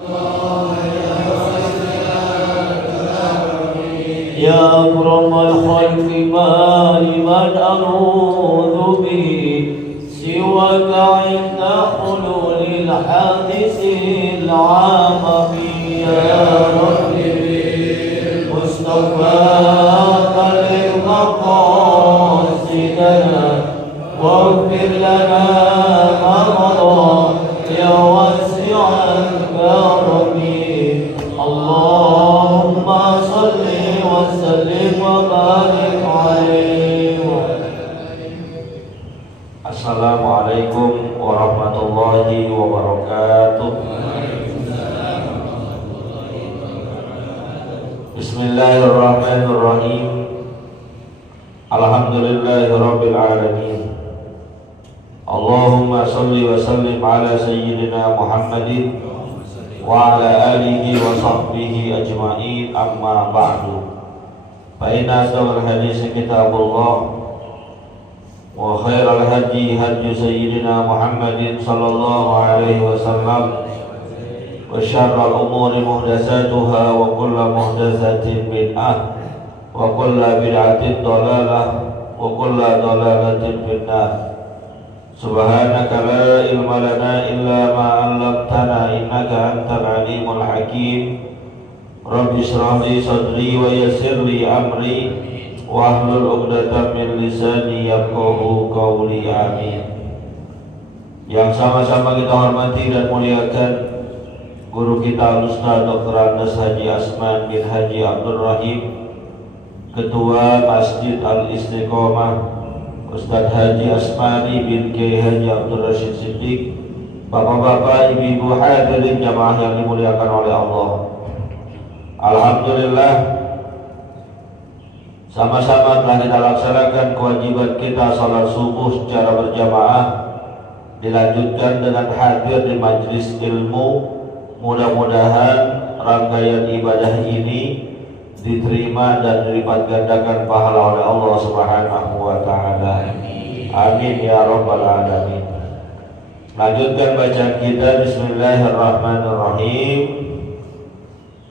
يا أكرم الخلق ما لمن أعوذ به سواك عند حلول الحادث العام يا ربي مصطفاك للمقاصدنا واغفر لنا ما مضى يا واسع الكرم اللهم صل وسلم وبارك عليه. Assalamualaikum warahmatullahi wabarakatuh. Bismillahirrahmanirrahim. Alhamdulillahirabbil alamin. Allahumma shalli wa sallim ala sayyidina Muhammadin wa ala alihi wa sahbihi ajma'in, amma ba'du. Fa inna asdaqal hadits kitabullah wa khairal hadi hadi sayyidina Muhammadin sallallahu alaihi wasallam wa syarrul umuri muhdatsatuha wa kullu muhdatsatin bid'ah wa kullu bid'atin dhalalah wa kullu dhalalatin finnar. Subhanaka la ilma lana illa ma 'allamtana innaka antal alimul hakim. Rabbi shrah li sadri wa yassir li amri wahlul 'uqdatam min lisani yafqahu qawli. Amin. Yang sama-sama kita hormati dan muliakan guru kita Ustaz Dr. Andes Haji Asman bin Haji Abdul Rahim, Ketua Masjid Al-Istiqomah Ustaz Haji Asmani bin Kiai Haji Abdul Rashid Siddiq, bapak-bapak, ibu-ibu hadirin jamaah yang dimuliakan oleh Allah. Alhamdulillah, sama-sama telah kita laksanakan kewajiban kita salat subuh secara berjamaah, dilanjutkan dengan hadir di majelis ilmu. Mudah-mudahan rangkaian ibadah ini diterima dan dilipat gandakan pahala oleh Allah Subhanahu wa taala. Amin ya rabbal alamin. Lanjutkan bacaan kita. Bismillahirrahmanirrahim.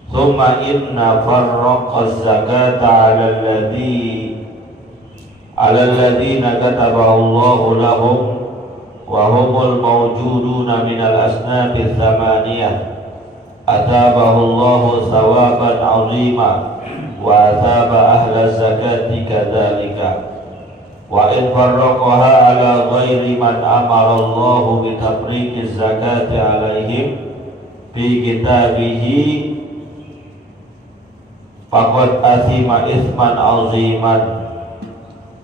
Tsumma inna farraqaz zakata 'alal ladzina katabahu Allahu lahum wa humul mawjuduna minal asnafi tsamaniyah. Atabahu Allahu thawaban 'azima wa athaba ahla zakati kadzalika. Wa in farraqaha ala ghairi man amara Allahu bi tafriqiz zakati 'alaihim fi kitabihi faqad athima ithman 'aziman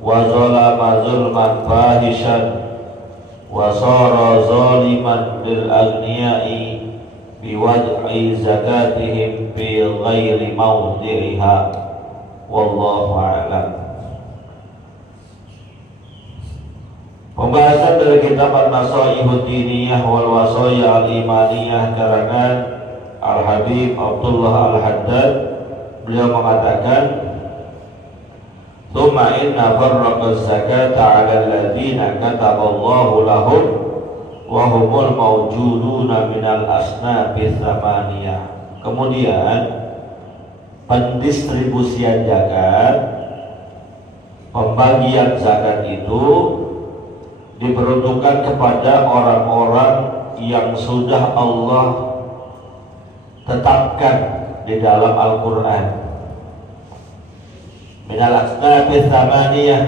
wa zalama zulman fahishan wa sara zaliman lil aghniyai biwad'i zakatihim fi ghairi mawdi'iha. Wallahu a'lam. Pembahasan dari kitab An-Nasaihud Diniyah wal Wasaya Al-Imaniyah karangan Al-Habib Abdullah Al-Haddad. Beliau mengatakan, "Tsumma inna farraqaz zakata 'alal ladzina kataballahu lahum wa humul mawjuduna minal asnafi tsamaniyah." Kemudian pendistribusian zakat, pembagian zakat itu diperuntukkan kepada orang-orang yang sudah Allah tetapkan di dalam Al-Quran. Minal asnafi tsamaniyah,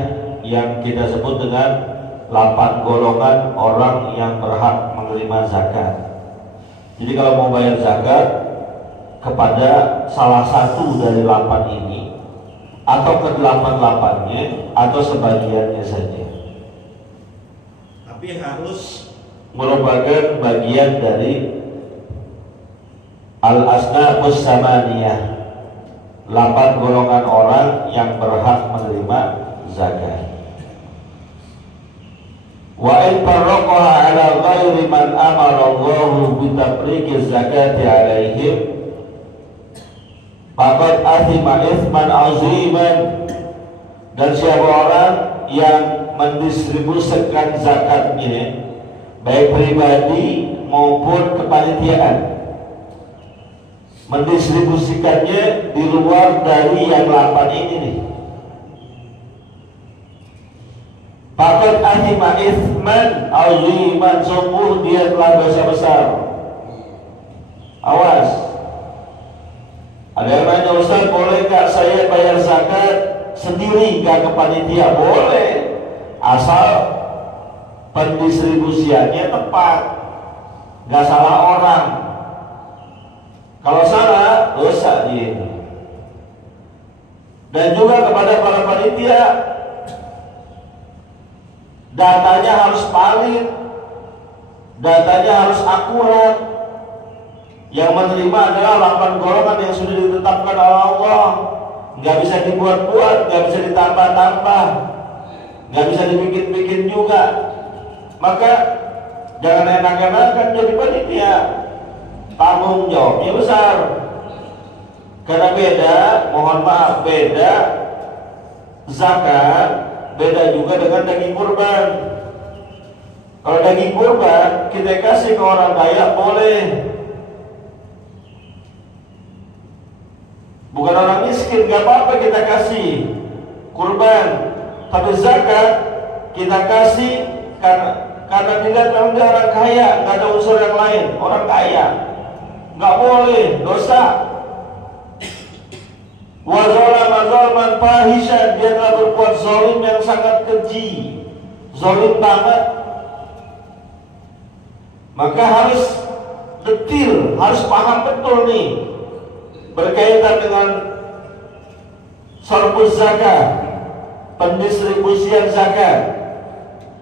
yang kita sebut dengan 8 golongan orang yang berhak menerima zakat. Jadi kalau mau bayar zakat kepada salah satu dari 8 ini, atau ke-8-8-nya, atau sebagiannya saja, tapi harus merupakan bagian dari al-asnafus tsamaniyah, 8 golongan orang yang berhak menerima zakat. Wa in farraqaha 'ala ghairi man amara Allahu bi tafriqiz zakati 'alaihim faqad athima itsman 'aziman. Dan siapa orang yang mendistribusikan zakatnya baik pribadi maupun kepanitiaan, mendistribusikannya di luar dari yang 8 ini nih. Faqad athima ithman aziman, sungguh dia telah dosa besar. Awas. Ada yang nanya, Ustaz, boleh gak saya bayar zakat sendiri gak ke panitia? Boleh, asal pendistribusiannya tepat, gak salah orang. Kalau salah, dosa dia. Dan juga kepada para panitia, datanya harus valid, datanya harus akurat. Yang menerima adalah 8 golongan yang sudah ditetapkan oleh Allah. Nggak bisa dibuat-buat, nggak bisa ditambah-tambah, nggak bisa dibikin-bikin juga. Maka jangan enak-enakan jadi panitia, tanggung jawabnya besar. Karena beda, mohon maaf, beda zakat, beda juga dengan daging kurban. Kalau daging kurban kita kasih ke orang kaya boleh, bukan orang miskin, gak apa-apa kita kasih kurban. Tapi zakat kita kasih karena tidak ada orang kaya, gak ada unsur yang lain, orang kaya, gak boleh, dosa. Wa zalama zalman fahishan, dia telah berbuat zalim yang sangat keji, zalim banget. Maka harus detil, harus paham betul nih berkaitan dengan sorbus zakat, pendistribusian zakat.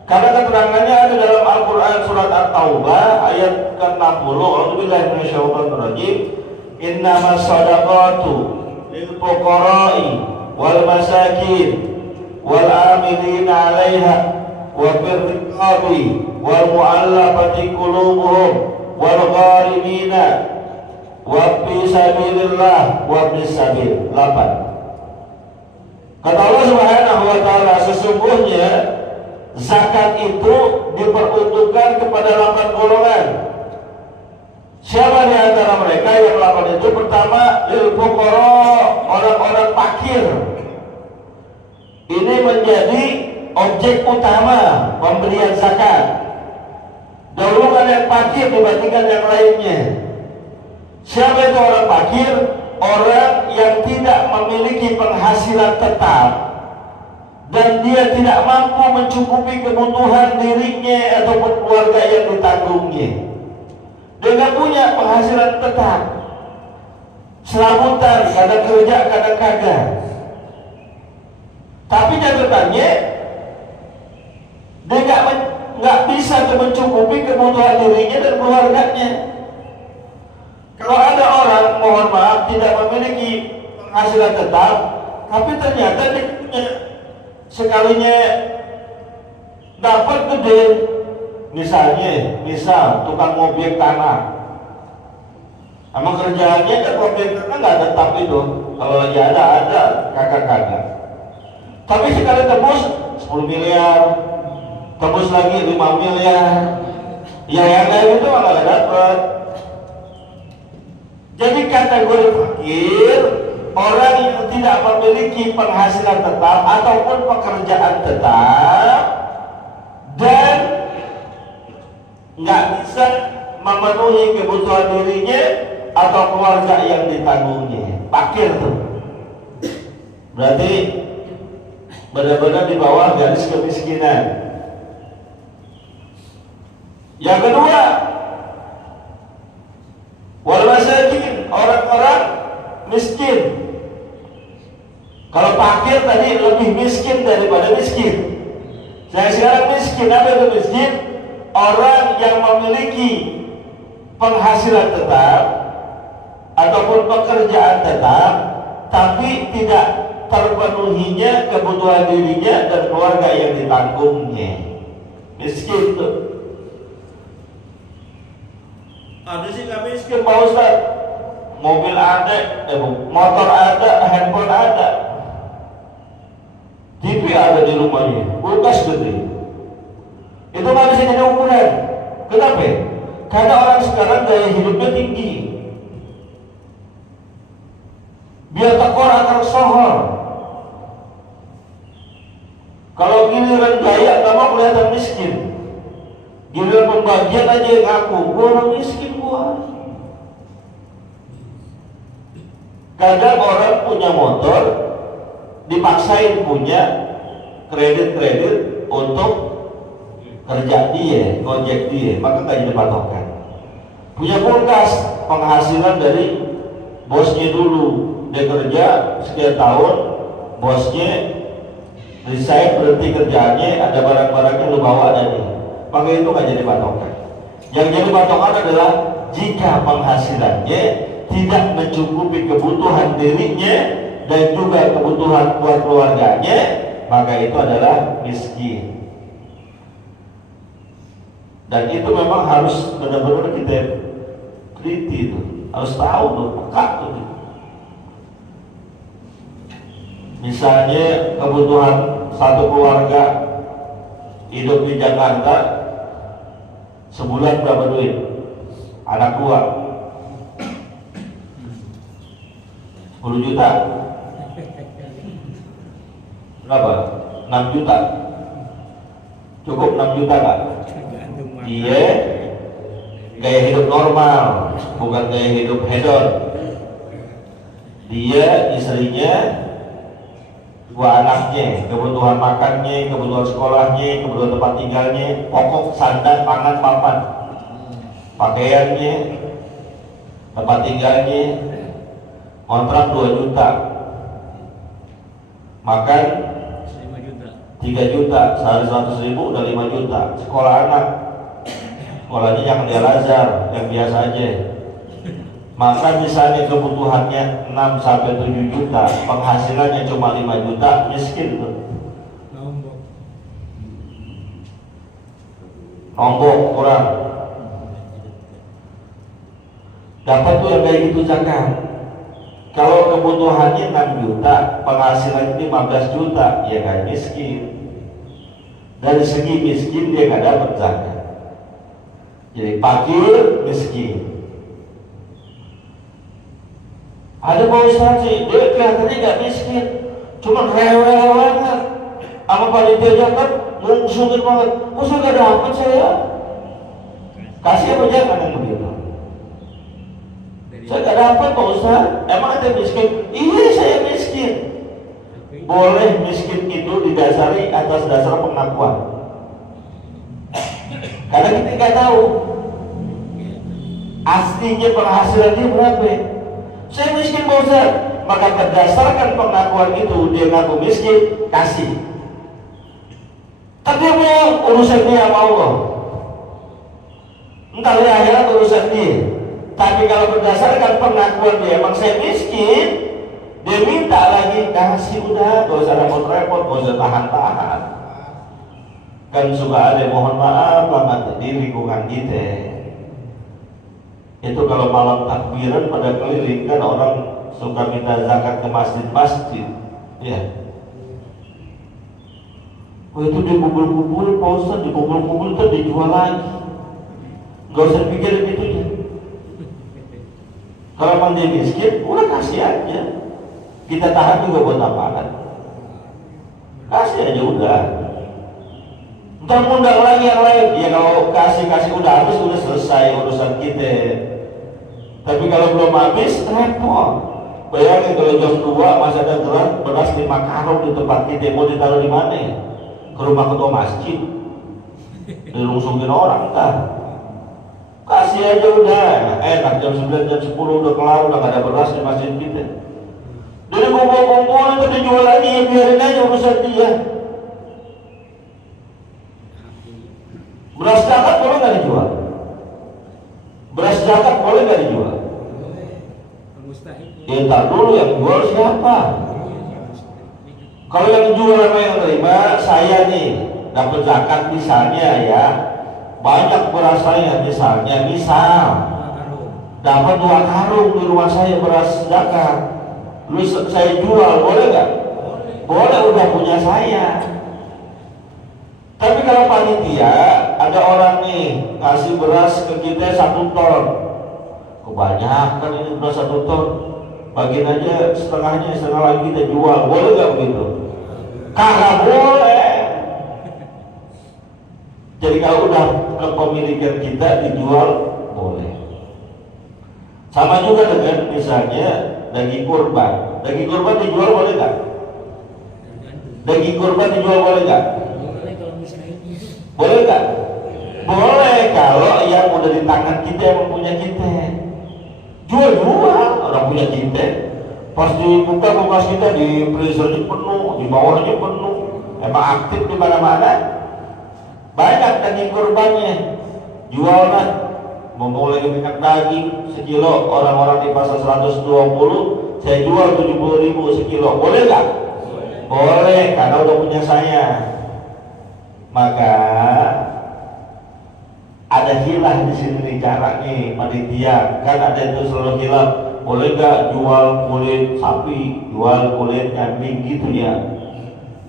Karena keterangannya ada dalam Al-Quran surat At-Taubah ayat ke-60. A'udzubillahi minasyaitonir rajim. Innamas shadaqatu lil fuqara'i wal masakin wal amilina 'alaiha wa fir riqabi wal mu'allafati qulubuhum wal gharimina wa fi sabilillah wa fi sabil. 8. Kata Allah Subhanahu wa taala, sesungguhnya zakat itu diperuntukkan kepada 8 golongan. Siapa di antara mereka yang 8 itu? Pertama, lil fuqara, orang-orang fakir. Ini menjadi objek utama pemberian zakat. Dahulukan yang fakir dibandingkan yang lainnya. Siapa itu orang fakir? Orang yang tidak memiliki penghasilan tetap dan dia tidak mampu mencukupi kebutuhan dirinya ataupun keluarga yang ditanggungnya. Dia nggak punya penghasilan tetap, serabutan, kadang kerja, kadang kagak. Tapi catatannya dia nggak bisa mencukupi kebutuhan dirinya dan keluarganya. Kalau ada orang, mohon maaf, tidak memiliki penghasilan tetap, tapi ternyata dia punya, sekalinya dapat gede, misal tukang ngobek tanah. Emang kerjaannya kan ngobek tanah nggak tetap itu. Kalau lagi ada, kakak-kakak. Tapi sekali tebus 10 miliar, tebus lagi 5 miliar, ya yang kayak gitu malah nggak dapat. Jadi kategori fakir, orang yang tidak memiliki penghasilan tetap ataupun pekerjaan tetap dan nggak bisa memenuhi kebutuhan dirinya atau keluarga yang ditanggungnya. Fakir tuh. Berarti benar-benar di bawah garis kemiskinan. Yang kedua, wal masakin, orang-orang miskin. Kalau fakir tadi lebih miskin daripada miskin. Saya sekarang miskin. Apa itu miskin? Orang yang memiliki penghasilan tetap ataupun pekerjaan tetap, tapi tidak terpenuhinya kebutuhan dirinya dan keluarga yang ditanggungnya. Miskin tuh. Ada sih nggak miskin Pak Ustaz, mobil ada, motor ada, handphone ada, TV ada di rumahnya, kulkas gede. Itu nggak bisa jadi ukuran. Kenapa? Karena orang sekarang gaya hidupnya tinggi. dia tekor akar sohor. Kalau giliran gaya nggak mau kelihatan miskin, giliran pembagian aja yang ngaku, gua orang miskin gua. Kadang orang punya motor dipaksain punya kredit untuk kerja dia, ngojek dia, maka nggak jadi patokan. Punya kulkas, penghasilan dari bosnya dulu, dia kerja sekian tahun, bosnya resign, berhenti kerjaannya, ada barang-barangnya lu bawa dari, maka itu nggak jadi patokan. Yang jadi patokan adalah jika penghasilannya tidak mencukupi kebutuhan dirinya dan juga kebutuhan buat keluarganya, maka itu adalah miskin. Dan itu memang harus benar-benar kita teliti itu, harus tahu tuh, peka tuh. Misalnya kebutuhan satu keluarga hidup di Jakarta sebulan berapa duit? Anak dua 10 juta. Berapa? 6 juta. Cukup 6 juta gak? Dia gaya hidup normal, bukan gaya hidup hedon. Dia, istrinya, dua anaknya, kebutuhan makannya, kebutuhan sekolahnya, kebutuhan tempat tinggalnya, pokok, sandang, pangan, papan, pakaiannya, tempat tinggalnya, kontrak 2 juta, makan 3 juta, sehari 100.000 udah 5 juta. Sekolah anak, sekolahnya jangan di Al-Azhar, yang biasa aja. Maka misalnya kebutuhannya 6-7 juta, penghasilannya cuma 5 juta, miskin tuh. Nombok kurang. Dapat tuh yang kayak gitu zakat. Kalau kebutuhannya 6 juta, penghasilannya 15 juta, ya kan miskin. Dari segi miskin dia nggak dapat zakat. Jadi fakir, miskin. Ada Pak Ustaz sih, dia kelihatannya nggak miskin, cuma rewel banget. Sama panitia zakat ngungsungin banget. Kok saya nggak dapat saya? Kasih apa jangan yang begitu? Saya nggak dapat Pak Ustaz. Emang ada miskin? Iya saya miskin. Boleh miskin itu didasari atas dasar pengakuan. Karena kita nggak tahu aslinya penghasilan dia berapa. Saya miskin Pak Ustaz. Maka berdasarkan pengakuan itu dia ngaku miskin, kasih. Tapi dia mau urusan dia sama Allah. Entah di akhirat urusan dia. Tapi kalau berdasarkan pengakuan dia emang saya miskin, dia minta lagi, kasih udah, gak usah repot-repot, gak usah tahan-tahan. Kan suka ada mohon maaf banget di lingkungan kita. Itu kalau malam takbiran pada keliling kan orang suka minta zakat ke masjid-masjid, ya. Oh itu dikumpul-kumpul, Pak Ustaz, dikumpul-kumpul itu dijual lagi. Gak usah pikirin itu ya. Kalau memang dia miskin, udah kasih aja. Kita tahan juga buat apaan? Kasih aja udah. Ntar undang lagi yang lain. Ya kalau kasih udah habis, udah selesai urusan kita. Tapi kalau belum habis, repot. Bayangin kalau jam 2 masih ada beras 5 karung di tempat kita, mau ditaruh di mana ya? Ke rumah ketua masjid, dilungsungin orang kan? Kasih aja udah, enak jam 9, jam 10 udah kelar, udah gak ada beras di masjid kita. Jadi kumpul-kumpul itu dijual lagi, ya biarin aja urusan dia. Beras zakat boleh gak dijual? Beras zakat boleh gak dijual? Ya ntar dulu yang jual siapa? Kalau yang jual sama yang terima, saya nih dapat zakat misalnya ya, banyak beras saya misalnya, dapat 2 karung di rumah saya beras zakat, lu saya jual boleh nggak? Boleh, udah punya saya. Tapi kalau panitia ada orang nih kasih beras ke kita 1 ton, kebanyakan ini beras 1 ton, bagian aja setengahnya, setengah lagi kita jual, boleh nggak begitu? Kagak boleh. Jadi kalau udah kepemilikan kita dijual boleh. Sama juga dengan misalnya daging kurban. Daging kurban dijual boleh nggak? Daging kurban dijual boleh nggak? Boleh nggak? Boleh kalau yang udah di tangan kita, yang punya kita. Jual-jual orang punya kita. Pas dibuka kulkas kita, di freezernya penuh, di bawahnya penuh. Emang aktif di mana-mana. Banyak daging kurbannya. Jual lah. Memulai minyak daging sekilo, orang-orang di pasar 120, saya jual 70.000 sekilo. Boleh nggak? Boleh, karena udah punya saya. Maka ada hilah di sini nih caranya, panitia kan ada itu selalu hilang. Boleh nggak jual kulit sapi, jual kulit kambing gitu ya?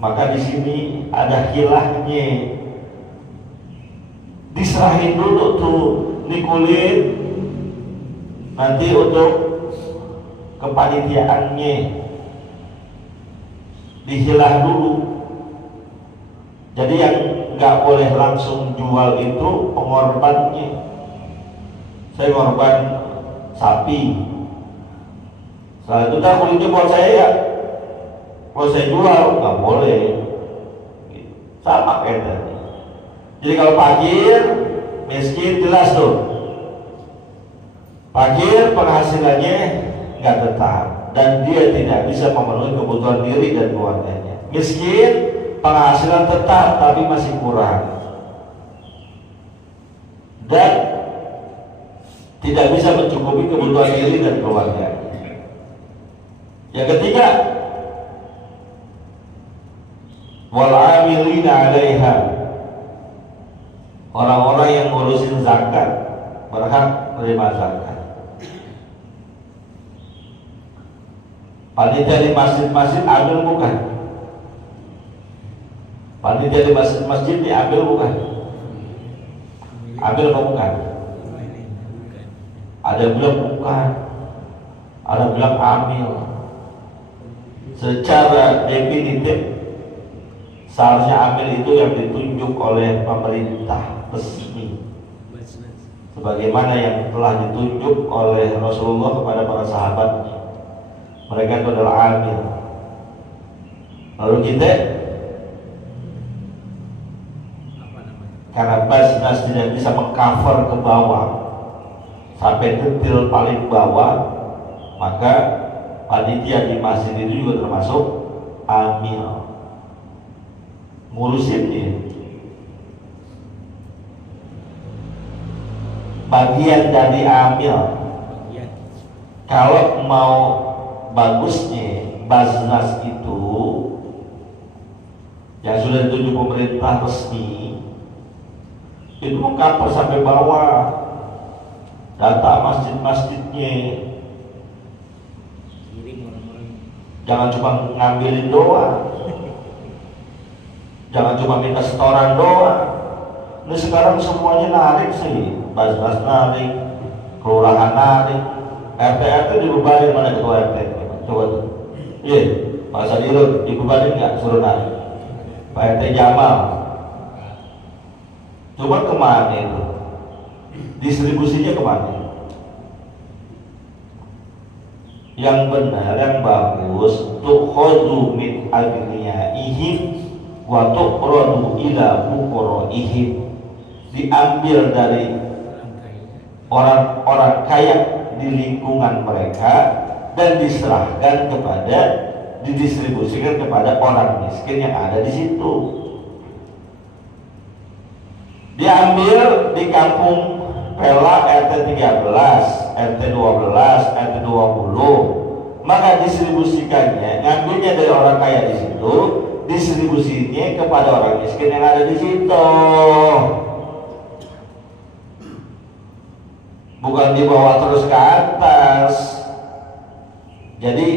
Maka di sini ada hilahnya. Diserahin dulu tuh nih kulit, nanti untuk kepanitiaannya dihilah dulu. Jadi yang nggak boleh langsung jual itu pengorbannya. Saya ngorban sapi, setelah itu kan kulitnya buat saya ya, kalau saya jual nggak boleh. Sama kayak tadi. Jadi kalau fakir miskin jelas tuh, fakir penghasilannya nggak tetap dan dia tidak bisa memenuhi kebutuhan diri dan keluarganya. Miskin penghasilan tetap tapi masih kurang dan tidak bisa mencukupi kebutuhan diri dan keluarga. Yang ketiga, wal amilina 'alaiha, orang-orang yang ngurusin zakat berhak menerima zakat. Panitia di masjid-masjid ambil bukan? Panitia di masjid diambil bukan? Ambil apa bukan? Ada yang bilang bukan, ada yang bilang ambil. Secara definitif seharusnya ambil itu yang ditunjuk oleh pemerintah resmi, sebagaimana yang telah ditunjuk oleh Rasulullah kepada para sahabatnya. Mereka itu adalah amil. Lalu kita karena basnas tidak bisa mengcover ke bawah sampai detail paling bawah, maka panitia di masjid itu juga termasuk amil, ngurusin dia. Bagian dari amil, kalau mau bagusnya basnas itu yang sudah ditunjuk pemerintah resmi, itu mengcover sampai bawah data masjid-masjidnya. Jangan cuma ngambilin doang, jangan cuma minta setoran doang. Ini sekarang semuanya narik sih, basnas narik, kelurahan narik, RT dibebanin. Mana ketua RT? Coba tuh. Iya, Pak Sadirun dibebanin nggak suruh narik? Pak RT Jamal. Coba kemana itu? Distribusinya kemana? Yang benar, yang bagus, tukhadu min agniyaihim wa tuqradu ila fuqaraihim, diambil dari orang-orang kaya di lingkungan mereka dan diserahkan kepada, didistribusikan kepada orang miskin yang ada di situ. Diambil di kampung Pela RT 13, RT 12, RT 20, maka distribusikannya, ngambilnya dari orang kaya di situ, distribusinya kepada orang miskin yang ada di situ. Bukan dibawa terus ke atas. Jadi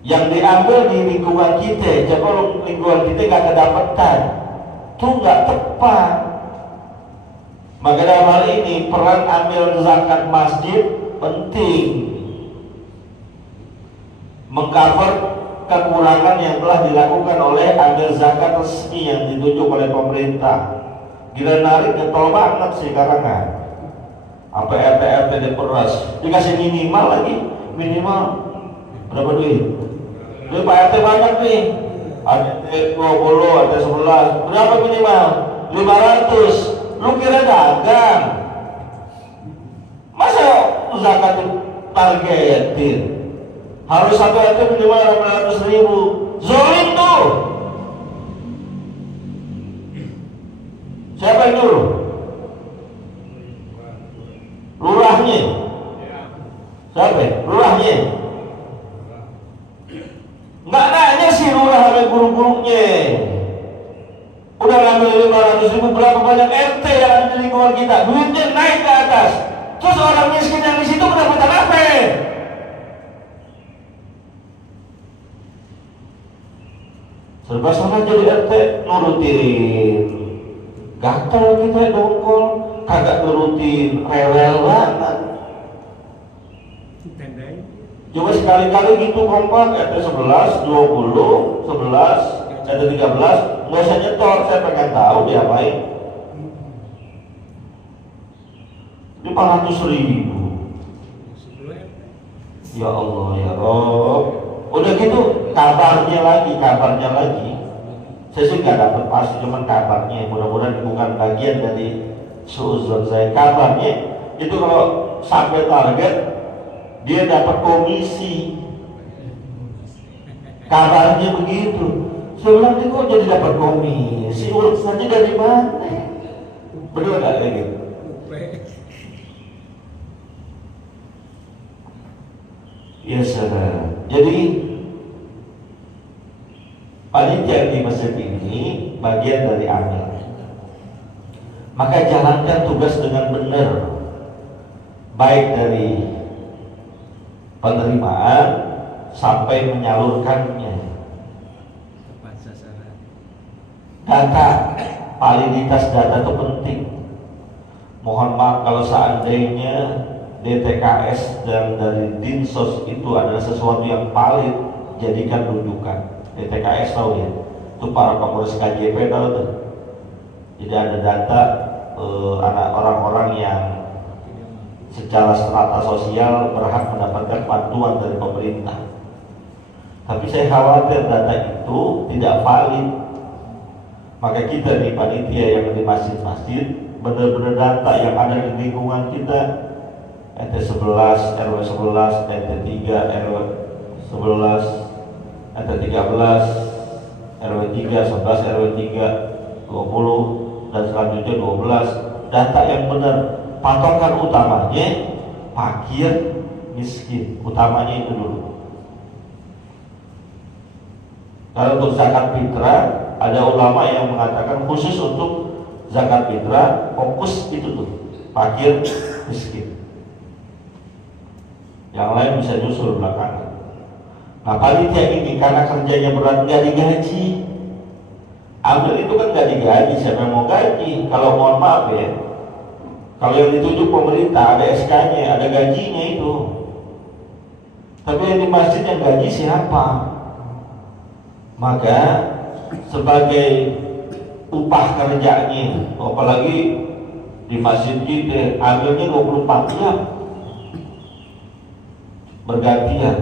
yang diambil di lingkungan kita, kalau lingkungan kita nggak kedapatan, itu nggak tepat. Maka dalam hal ini peran ambil zakat masjid penting. mengcover kekurangan yang telah dilakukan oleh amil zakat resmi yang ditunjuk oleh pemerintah. Gila narik getol banget sih karangan. Apa RT di peras dikasih minimal lagi, minimal berapa duit? Duit Pak RT banyak nih. Ada 20, ada 11. Berapa minimal? 500. Lu kira dagang? Masa zakat targetin? Harus satu RT minimal 600.000. Zolim tuh. Siapa yang dulu? Lurahnya. Siapa? Lurahnya. Nggak nanya sih lurah sama guru-gurunya. Udah ngambil 500.000, berapa banyak RT yang ada di lingkungan kita? Duitnya naik ke atas. Terus orang miskin yang di situ mendapatkan apa? Serba salah jadi RT, nurutin. Gatel kita dongkol, kagak nurutin, rewel banget. Coba sekali-kali gitu kompak, RT 11, 20, 11, RT 13, nggak usah nyetor, saya pengen tahu diapain. 500.000. Ya Allah ya Rob. Udah gitu kabarnya lagi. Saya sih nggak dapat pasti, cuman kabarnya. Mudah-mudahan bukan bagian dari suuzon saya. Kabarnya itu kalau sampai target dia dapat komisi. Kabarnya begitu. Saya bilang dia kok jadi dapat komisi? Urut saja dari mana? Betul nggak kayak gitu? Ya saudara. Jadi panitia di masjid ini bagian dari amil. Maka jalankan tugas dengan benar, baik dari penerimaan sampai menyalurkannya. Data, validitas data itu penting. Mohon maaf kalau seandainya DTKS dan dari Dinsos itu adalah sesuatu yang valid, jadikan rujukan. DTKS tahu ya, itu para pengurus KJP tahu tuh. Jadi ada data anak orang-orang yang secara strata sosial berhak mendapatkan bantuan dari pemerintah. Tapi saya khawatir data itu tidak valid. Maka kita di panitia yang di masjid-masjid benar-benar data yang ada di lingkungan kita, RT 11, RW 11, RT 3, RW 11, RT 13, RW 3, 11, RW 3, 20 dan selanjutnya 12. Data yang benar. Patokan utamanya fakir miskin, utamanya itu dulu. Kalau untuk zakat fitrah, ada ulama yang mengatakan khusus untuk zakat fitrah fokus itu tuh, fakir miskin. Yang lain bisa nyusul belakangan. Nah panitia ini karena kerjanya berat nggak digaji. Ambil itu kan nggak digaji, siapa yang mau gaji? Kalau mohon maaf ya, kalau yang ditunjuk pemerintah ada SK-nya, ada gajinya itu. Tapi yang di masjid yang gaji siapa? Maka sebagai upah kerjanya, apalagi di masjid kita ambilnya 24 jam bergantian.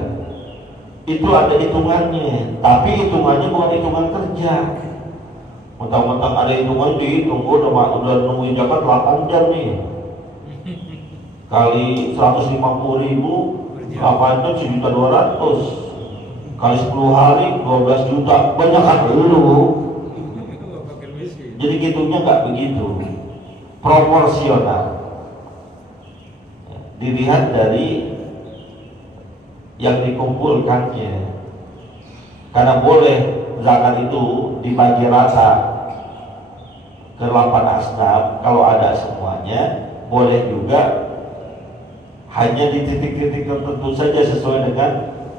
Itu ada hitungannya, tapi hitungannya bukan hitungan kerja. Mentang-mentang ada hitungan dihitung, udah nungguin zakat 8 jam nih. Kali 150.000, 8 jam 1.200.000. Kali 10 hari 12 juta, banyak kan dulu. Jadi hitungnya nggak begitu, proporsional. Dilihat dari yang dikumpulkannya. Karena boleh zakat itu dibagi rata ke 8 asnaf, kalau ada semuanya. Boleh juga hanya di titik-titik tertentu saja sesuai dengan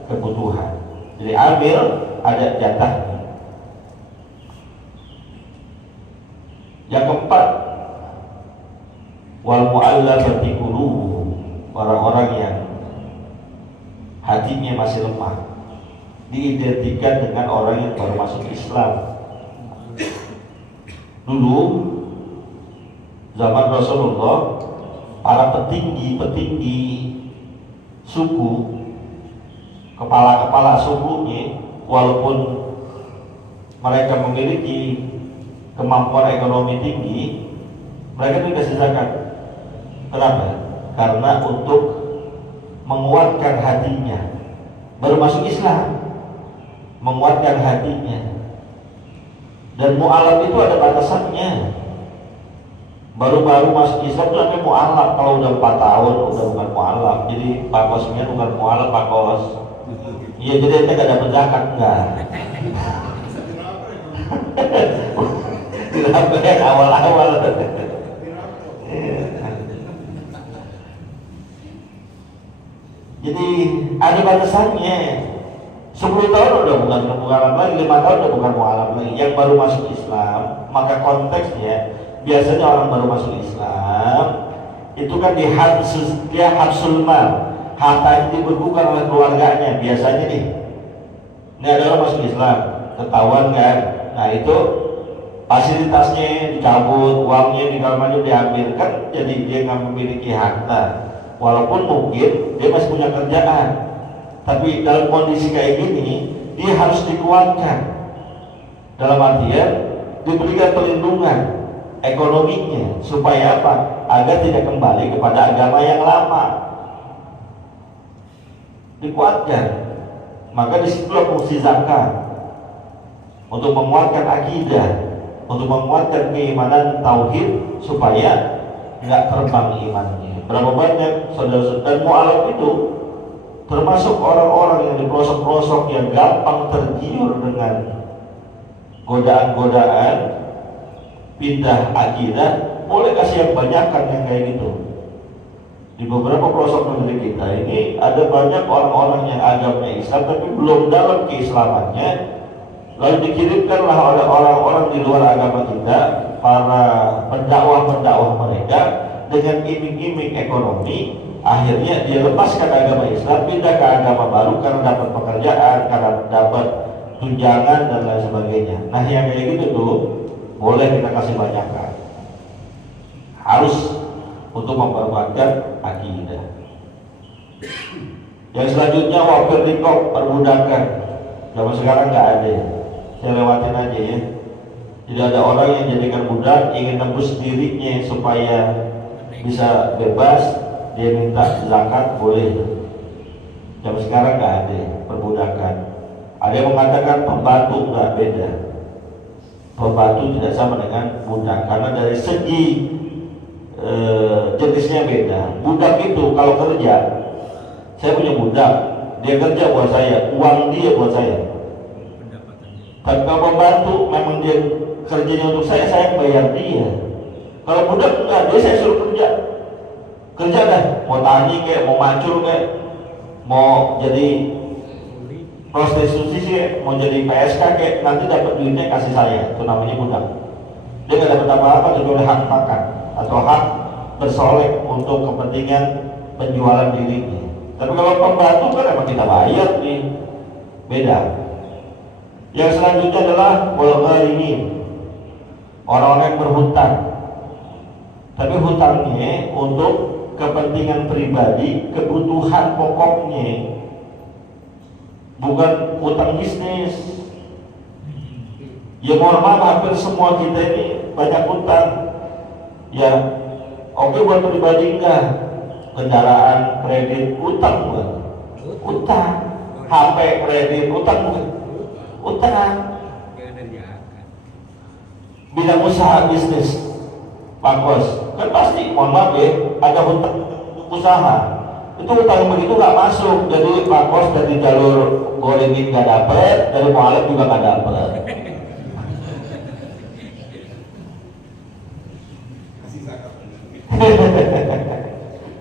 kebutuhan. Jadi ambil ada jatahnya. Yang keempat, wal mu'allafati qulubuhum, orang-orang yang hatinya masih lemah. diidentikan dengan orang yang baru masuk Islam. Dulu zaman Rasulullah, para petinggi suku, kepala-kepala sukunya, walaupun mereka memiliki kemampuan ekonomi tinggi, mereka dikasih zakat. Kenapa? Karena untuk menguatkan hatinya. Baru masuk Islam, menguatkan hatinya. Dan mu'alaf itu ada batasannya. Baru-baru masuk Islam itu namanya mu'alaf. Kalau udah 4 tahun udah bukan mu'alaf. Jadi pakosnya bukan mu'alaf, pakos. Iya, jadi kita gak dapat zakat, enggak. Kenapa yang awal-awal? Jadi ada batasannya. 10 tahun udah bukan mu'alaf lagi, 5 tahun udah bukan mu'alaf lagi. Yang baru masuk Islam, maka konteksnya biasanya orang baru masuk Islam itu kan dia habsul mal, hartanya dibekukan oleh keluarganya. Biasanya nih, ini ada orang masuk Islam, ketahuan kan? Nah itu fasilitasnya dicabut, uangnya diambil kan, jadi dia nggak memiliki harta. Walaupun mungkin dia masih punya kerjaan, tapi dalam kondisi kayak gini dia harus dikuatkan. Dalam artian diberikan perlindungan ekonominya, supaya apa? Agar tidak kembali kepada agama yang lama. Dikuatkan. Maka disitulah fungsi zakat, untuk menguatkan akidah, untuk menguatkan keimanan tauhid, supaya nggak terbang imannya. Berapa banyak saudara-saudara, dan mu'alaf itu termasuk orang-orang yang di pelosok-pelosok yang gampang tergiur dengan godaan-godaan pindah akidah. Boleh kasih yang banyakkan yang kayak gitu. Di beberapa pelosok negeri kita ini ada banyak orang-orang yang agamanya Islam tapi belum dalam keislamannya, lalu dikirimkanlah oleh orang-orang di luar agama kita, para pendakwah-pendakwah mereka, dengan iming-iming ekonomi. Akhirnya dia lepaskan agama Islam, pindah ke agama baru karena dapat pekerjaan, karena dapat tunjangan dan lain sebagainya. Nah yang kayak gitu tuh boleh kita kasih banyakkan, harus untuk memperkuatkan akidah. Yang selanjutnya wakil rikop, perbudakan. Zaman sekarang nggak ada, saya lewatin aja ya. Jadi ada orang yang jadikan budak, ingin tembus dirinya supaya bisa bebas, dia minta zakat, boleh. Zaman sekarang nggak ada perbudakan. Ada yang mengatakan pembantu, nggak, beda. Pembantu tidak sama dengan budak karena dari segi jenisnya beda. Budak itu kalau kerja, saya punya budak, dia kerja buat saya, uang dia buat saya. Tapi kalau pembantu memang dia kerjanya untuk saya bayar dia. Kalau budak enggak, dia saya suruh kerja dah, mau tani kayak, mau macul kayak, mau jadi prostitusi sih, mau jadi PSK kayak, nanti dapat duitnya kasih saya. Itu namanya budak. Dia nggak dapat apa-apa kecuali hak makan atau hak bersolek untuk kepentingan penjualan dirinya. Tapi kalau pembantu kan emang kita bayar nih, beda. Yang selanjutnya adalah ini orang-orang yang berhutang, tapi hutangnya untuk kepentingan pribadi, kebutuhan pokoknya, bukan hutang bisnis. Ya mohon maaf, hampir semua kita ini banyak hutang. Ya oke, buat pribadi enggak, kendaraan kredit utang bukan? Utang. HP kredit utang bukan? Utang. Bidang usaha bisnis, Pak Bos, kan pasti mohon maaf ya, ada hutang usaha. Itu hutang begitu nggak masuk. Jadi Pak Bos dari jalur gorengin nggak dapet, dari mualaf juga nggak dapet.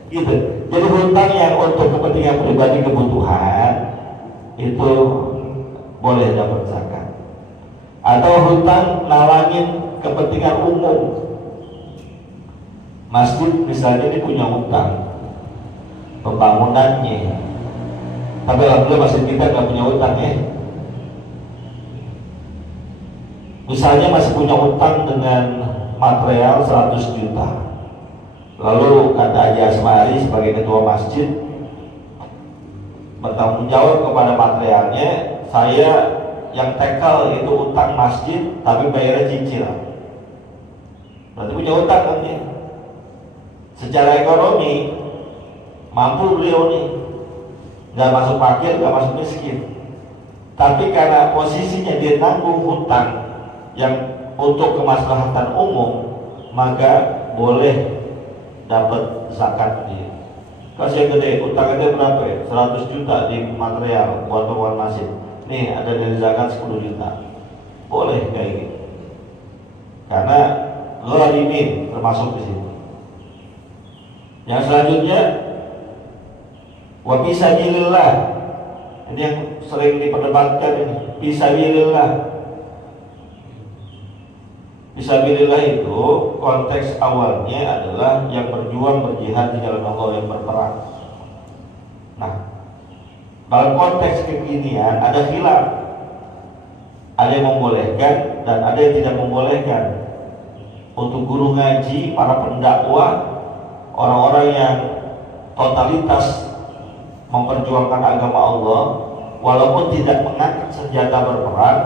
Gitu. Jadi hutang yang untuk kepentingan pribadi, kebutuhan, itu boleh dapat zakat. Atau hutang nalangin kepentingan umum. Masjid misalnya ini punya hutang pembangunannya, tapi alhamdulillah masjid kita nggak punya hutang ya. Misalnya masih punya utang dengan material 100 juta. Lalu kata Haji Asmari sebagai ketua masjid bertanggung jawab kepada materialnya, saya yang tackle itu utang masjid tapi bayarnya cicil. Berarti punya utang kan dia. Secara ekonomi mampu beliau nih, nggak masuk fakir, nggak masuk miskin. Tapi karena posisinya dia nanggung hutang yang untuk kemaslahatan umum, maka boleh dapat zakat dia. Kalau yang gede, utangnya berapa ya? 100 juta di material buat bangunan masjid. Nih ada dari zakat 10 juta. Boleh kayak gitu. Karena ghalimin termasuk di situ. Yang selanjutnya wa fisabilillah. Ini yang sering diperdebatkan ini, fisabilillah. Fisabilillah itu konteks awalnya adalah yang berjuang berjihad di jalan Allah, yang berperang. Nah, dalam konteks kekinian ada khilaf. Ada yang membolehkan dan ada yang tidak membolehkan. Untuk guru ngaji, para pendakwah, orang-orang yang totalitas memperjuangkan agama Allah, walaupun tidak mengangkat senjata berperang,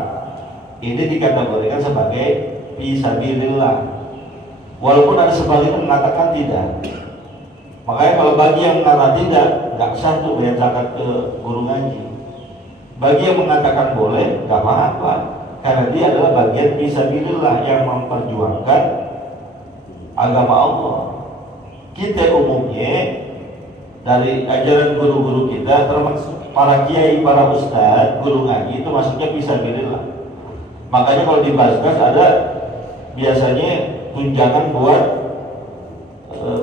ini dikategorikan sebagai fisabilillah. Walaupun ada sebaliknya mengatakan tidak. Makanya kalau bagi yang mengatakan tidak, nggak sah tuh bayar zakat ke guru ngaji. Bagi yang mengatakan boleh, nggak apa-apa, karena dia adalah bagian fisabilillah yang memperjuangkan agama Allah. Kita umumnya dari ajaran guru-guru kita, termasuk para kiai, para ustadz, guru ngaji, itu masuknya fisabilillah. Makanya kalau di Basnas ada biasanya tunjangan buat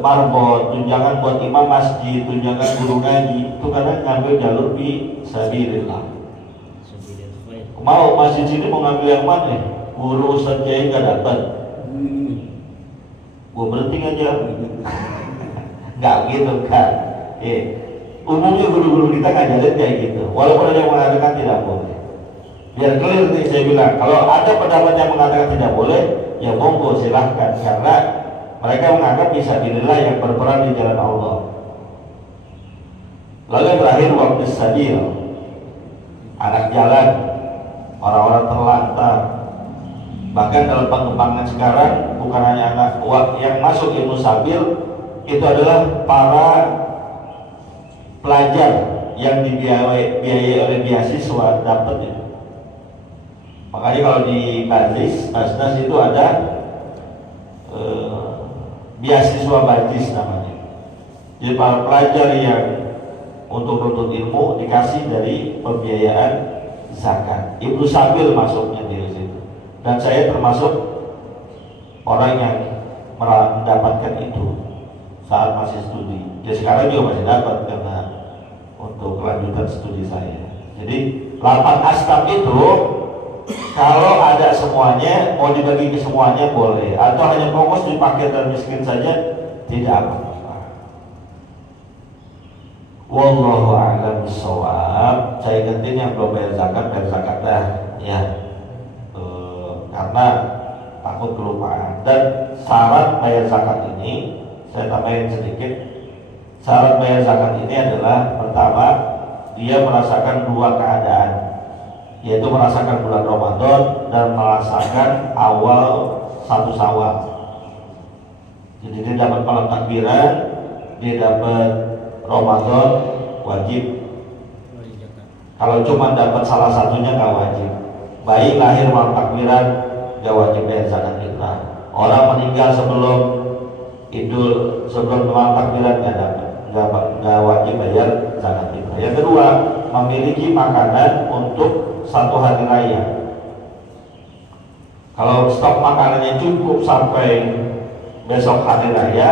marbot, tunjangan buat imam masjid, tunjangan guru ngaji, itu kadang ngambil jalur fisabilillah. Mau masjid sini mau ngambil yang mana? Guru ustadz kiai nggak dapat, gua berhenti aja. Nggak gitu kan? Umumnya guru-guru kita ngajarin kayak gitu. Walaupun ada yang mengatakan tidak boleh. Biar clear nih saya bilang, kalau ada pendapat yang mengatakan tidak boleh, ya monggo silahkan, karena mereka menganggap fisabilillah yang berperan di jalan Allah. Lalu yang terakhir waktu sabil, anak jalan, orang-orang terlantar. Bahkan dalam pengembangan sekarang bukan hanya anak yang masuk ilmu sabil, itu adalah para pelajar yang dibiayai oleh beasiswa dapat ya. Makanya kalau di Basnas itu ada beasiswa Bajis namanya. Jadi para pelajar yang untuk menuntut ilmu dikasih dari pembiayaan zakat. Ibnu Sabil masuknya di situ. Dan saya termasuk orang yang mendapatkan itu saat masih studi. Ya sekarang juga masih dapat karena untuk kelanjutan studi saya. Jadi 8 asbab itu kalau ada semuanya, mau dibagi ke semuanya boleh, atau hanya fokus di fakir dan miskin saja, tidak apa-apa. Wallahu a'lam bishawab. Saya ingetin yang belum bayar zakat dah ya, karena takut kelupaan. Dan syarat bayar zakat ini, saya tambahin sedikit. Syarat bayar zakat ini adalah pertama, dia merasakan dua keadaan, yaitu merasakan bulan Ramadan dan merasakan awal 1 Syawal. Jadi dia dapat malam takbiran, dia dapat Ramadan, wajib. Kalau cuma dapat salah satunya nggak wajib. Bayi lahir malam takbiran nggak wajib bayar zakat fitrah. Orang meninggal sebelum Idul, sebelum malam takbiran nggak wajib bayar zakat fitrah. Yang kedua, memiliki makanan untuk 1 hari raya. Kalau stok makanannya cukup sampai besok hari raya,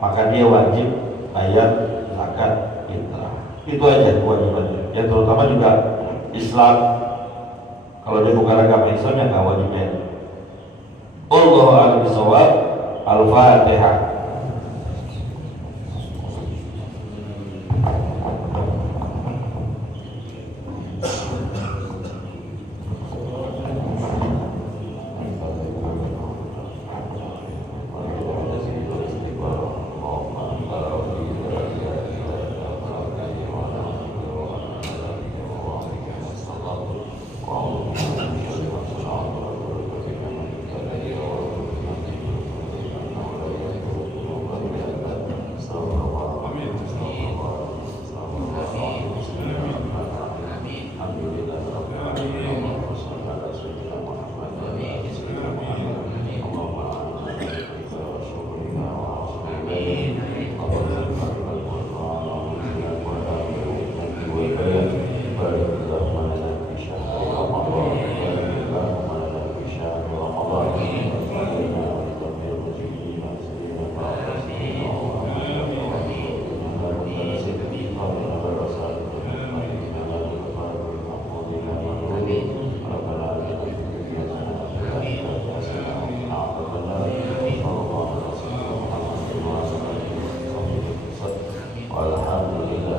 maka dia wajib bayar zakat fitrah. Itu aja kewajibannya. Yang terutama juga Islam, kalau dia bukan agama Islam ya nggak wajib bayar. Allahu a'lam bishawab. Al-Fatihah. والحمد لله